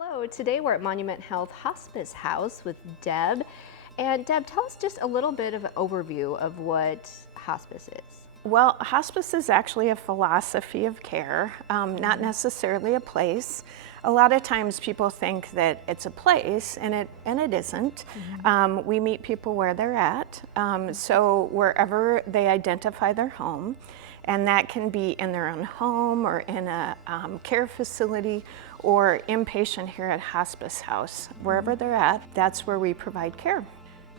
Hello, today we're at Monument Health Hospice House with Deb. And Deb, tell us just a little bit of an overview of what hospice is. Well, hospice is actually a philosophy of care, not necessarily a place. A lot of times people think that it's a place, and it isn't. We meet people where they're at, so wherever they identify their home, and that can be in their own home or in a care facility or inpatient here at Hospice House. Wherever they're at, that's where we provide care.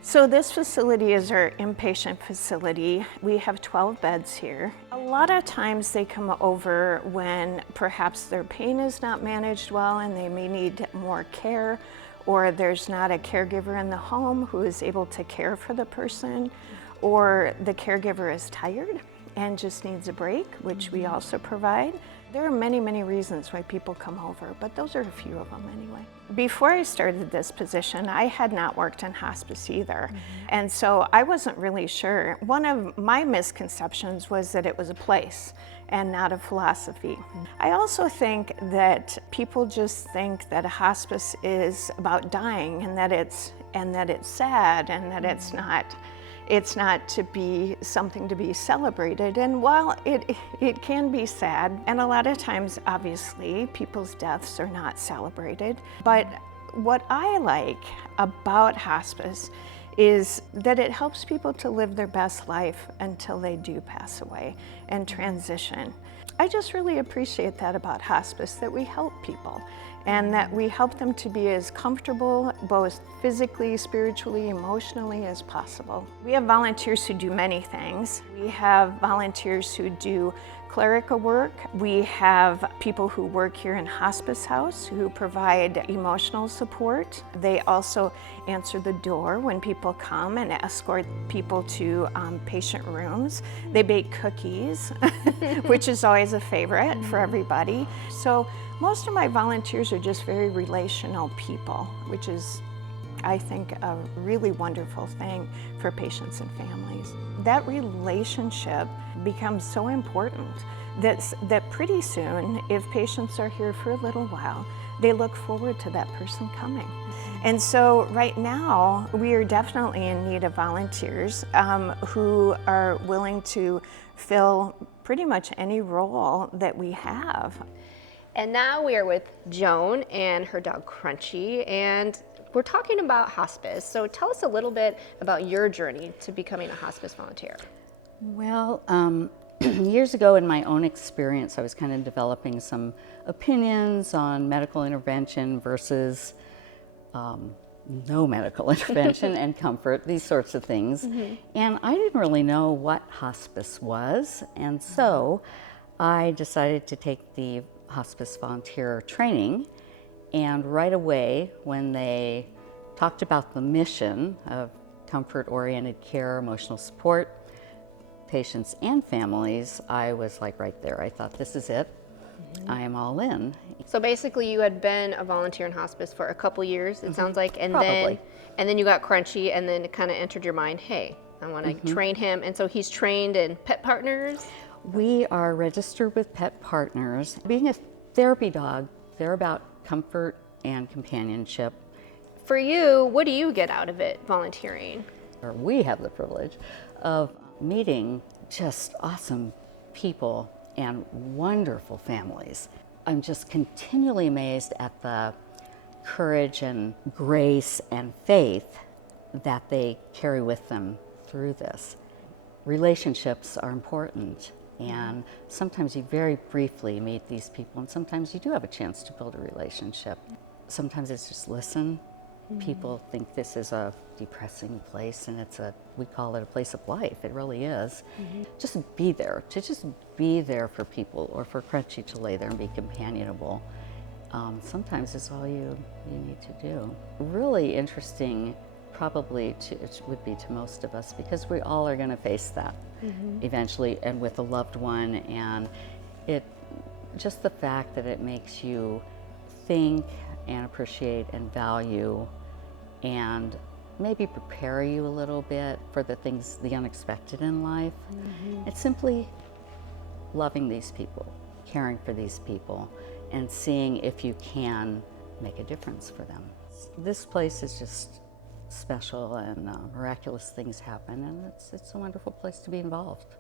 So this facility is our inpatient facility. We have 12 beds here. A lot of times they come over when perhaps their pain is not managed well and they may need more care, or there's not a caregiver in the home who is able to care for the person, or the caregiver is tired and just needs a break, which we also provide. There are many, many reasons why people come over, but those are a few of them anyway. Before I started this position, I had not worked in hospice either. And so I wasn't really sure. One of my misconceptions was that it was a place and not a philosophy. I also think that people just think that a hospice is about dying and that it's sad and that it's not to be something to be celebrated. And while it can be sad, and a lot of times, obviously, people's deaths are not celebrated, but what I like about hospice is that it helps people to live their best life until they do pass away and transition. I just really appreciate that about hospice, that we help people and that we help them to be as comfortable, both physically, spiritually, emotionally as possible. We have volunteers who do many things. We have volunteers who do clerical work. We have people who work here in Hospice House who provide emotional support. They also answer the door when people come and escort people to patient rooms. They bake cookies, which is always a favorite for everybody. So most of my volunteers are just very relational people, which is, I think, a really wonderful thing for patients and families. That relationship becomes so important that pretty soon, if patients are here for a little while, they look forward to that person coming. And so right now, we are definitely in need of volunteers who are willing to fill pretty much any role that we have. And now we are with Joan and her dog Crunchy, and we're talking about hospice. So tell us a little bit about your journey to becoming a hospice volunteer. Well, years ago in my own experience, I was kind of developing some opinions on medical intervention versus no medical intervention and comfort, these sorts of things. And I didn't really know what hospice was, and so I decided to take the hospice volunteer training, and right away when they talked about the mission of comfort-oriented care, emotional support, patients and families, I was like right there. I thought, this is it. I am all in. So basically you had been a volunteer in hospice for a couple years, it sounds like, and Probably. then you got Crunchy, and then it kind of entered your mind, hey, I want to train him. And so he's trained in Pet Partners. We are registered with Pet Partners. Being a therapy dog, they're about comfort and companionship. For you, what do you get out of it, volunteering? We have the privilege of meeting just awesome people and wonderful families. I'm just continually amazed at the courage and grace and faith that they carry with them through this. Relationships are important, and sometimes you very briefly meet these people, and sometimes you do have a chance to build a relationship. Sometimes it's just listen. People think this is a depressing place, and we call it a place of life. It really is. Just be there, for people, or for Crunchy to lay there and be companionable. Sometimes it's all you need to do. Really interesting, probably it would be to most of us, because we all are going to face that eventually, and with a loved one, and just the fact that it makes you think and appreciate and value and maybe prepare you a little bit for the unexpected in life. It's simply loving these people, caring for these people, and seeing if you can make a difference for them. This place is just special, and miraculous things happen, and it's a wonderful place to be involved.